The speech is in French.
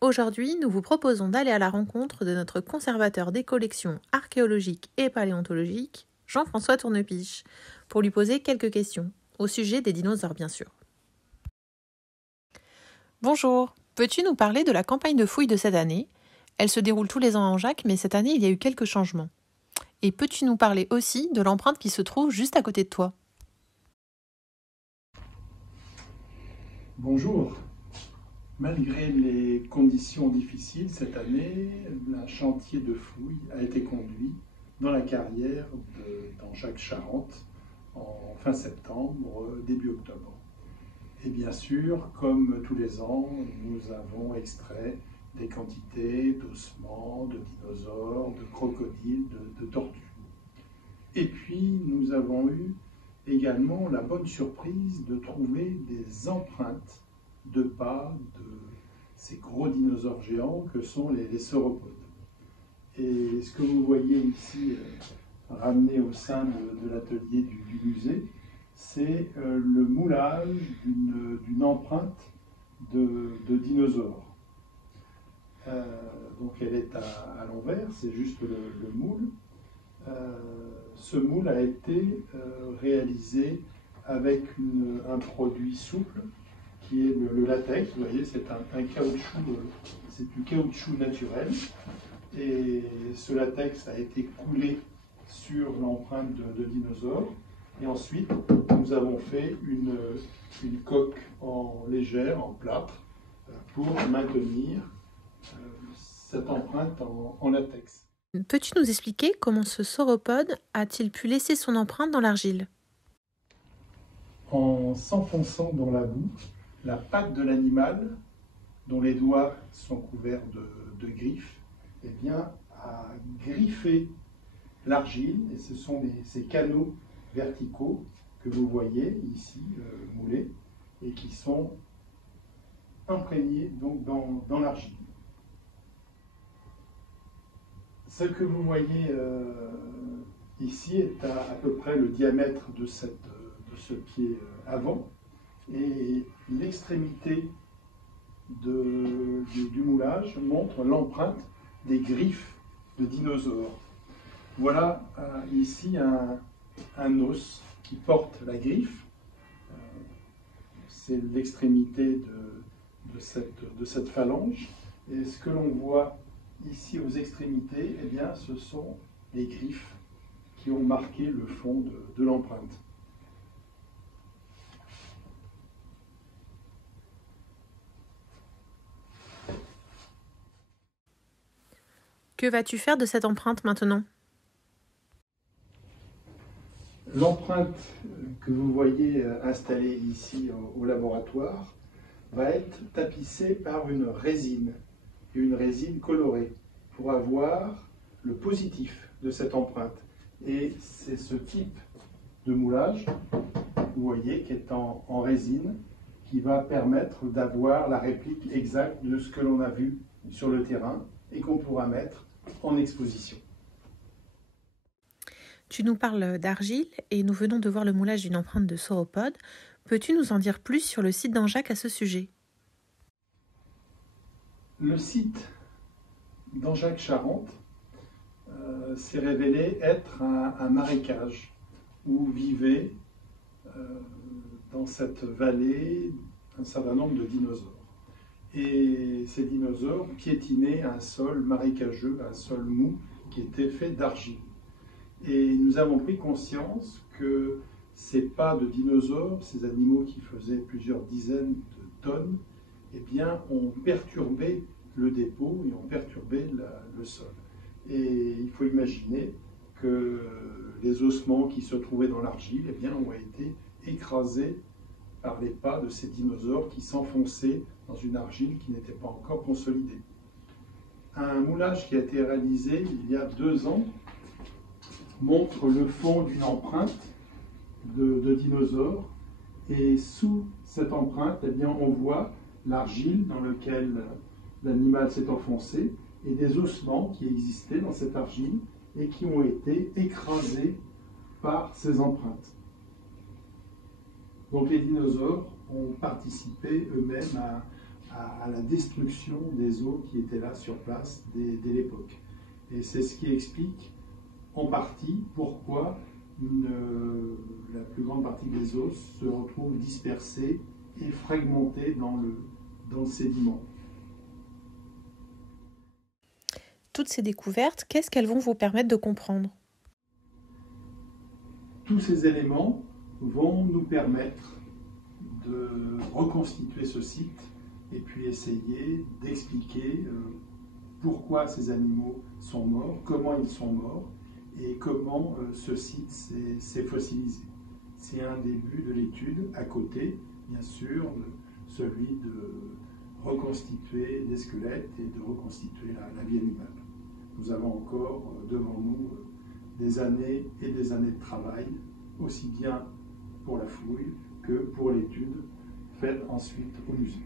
Aujourd'hui, nous vous proposons d'aller à la rencontre de notre conservateur des collections archéologiques et paléontologiques, Jean-François Tournepiche, pour lui poser quelques questions, au sujet des dinosaures bien sûr. Bonjour, peux-tu nous parler de la campagne de fouilles de cette année? Elle se déroule tous les ans à Angeac, mais cette année il y a eu quelques changements. Et peux-tu nous parler aussi de l'empreinte qui se trouve juste à côté de toi? Bonjour. Malgré les conditions difficiles cette année, un chantier de fouilles a été conduit dans la carrière d'Angeac-Charente en fin septembre, début octobre. Et bien sûr, comme tous les ans, nous avons extrait des quantités d'ossements, de dinosaures, de crocodiles, de tortues. Et puis, nous avons eu également la bonne surprise de trouver des empreintes de pas de ces gros dinosaures géants que sont les sauropodes. Et ce que vous voyez ici ramené au sein de l'atelier du musée, c'est le moulage d'une empreinte de dinosaure. Donc elle est à l'envers, c'est juste le moule. Ce moule a été réalisé avec un produit souple qui est le latex. Vous voyez, c'est un caoutchouc, c'est du caoutchouc naturel. Et ce latex a été coulé sur l'empreinte de dinosaure. Et ensuite, nous avons fait une coque légère, en plâtre, pour maintenir cette empreinte en latex. Peux-tu nous expliquer comment ce sauropode a-t-il pu laisser son empreinte dans l'argile? En s'enfonçant dans la boue, la patte de l'animal, dont les doigts sont couverts de griffes, eh bien, a griffé l'argile, et ce sont ces canaux verticaux que vous voyez ici moulés, et qui sont imprégnés donc dans l'argile. Ce que vous voyez ici est à peu près le diamètre de ce pied avant, et l'extrémité du moulage montre l'empreinte des griffes de dinosaures. Voilà ici un os qui porte la griffe. C'est l'extrémité de cette phalange. Et ce que l'on voit ici aux extrémités, eh bien, ce sont les griffes qui ont marqué le fond de l'empreinte. Que vas-tu faire de cette empreinte maintenant? L'empreinte que vous voyez installée ici au laboratoire va être tapissée par une résine colorée, pour avoir le positif de cette empreinte. Et c'est ce type de moulage, vous voyez, qui est en résine, qui va permettre d'avoir la réplique exacte de ce que l'on a vu sur le terrain et qu'on pourra mettre en exposition. Tu nous parles d'argile et nous venons de voir le moulage d'une empreinte de sauropode. Peux-tu nous en dire plus sur le site d'Angeac à ce sujet? Le site d'Angeac-Charente s'est révélé être un marécage où vivaient dans cette vallée un certain nombre de dinosaures. Et ces dinosaures piétinaient un sol marécageux, un sol mou qui était fait d'argile. Et nous avons pris conscience que ces pas de dinosaures, ces animaux qui faisaient plusieurs dizaines de tonnes, eh bien, ont perturbé le dépôt et ont perturbé le sol. Et il faut imaginer que les ossements qui se trouvaient dans l'argile, eh bien, ont été écrasés par les pas de ces dinosaures qui s'enfonçaient dans une argile qui n'était pas encore consolidée. Un moulage qui a été réalisé il y a 2 ans montre le fond d'une empreinte de dinosaures, et sous cette empreinte, eh bien, on voit l'argile dans laquelle l'animal s'est enfoncé et des ossements qui existaient dans cette argile et qui ont été écrasés par ces empreintes. Donc les dinosaures ont participé eux-mêmes à à la destruction des os qui étaient là sur place dès l'époque. Et c'est ce qui explique en partie pourquoi la plus grande partie des os se retrouvent dispersés et fragmentés dans le sédiment. Toutes ces découvertes, qu'est-ce qu'elles vont vous permettre de comprendre? Tous ces éléments vont nous permettre de reconstituer ce site et puis essayer d'expliquer pourquoi ces animaux sont morts, comment ils sont morts et comment ce site s'est fossilisé. C'est un début de l'étude, à côté, bien sûr, celui de reconstituer des squelettes et de reconstituer la vie animale. Nous avons encore devant nous des années et des années de travail, aussi bien pour la fouille que pour l'étude faite ensuite au musée.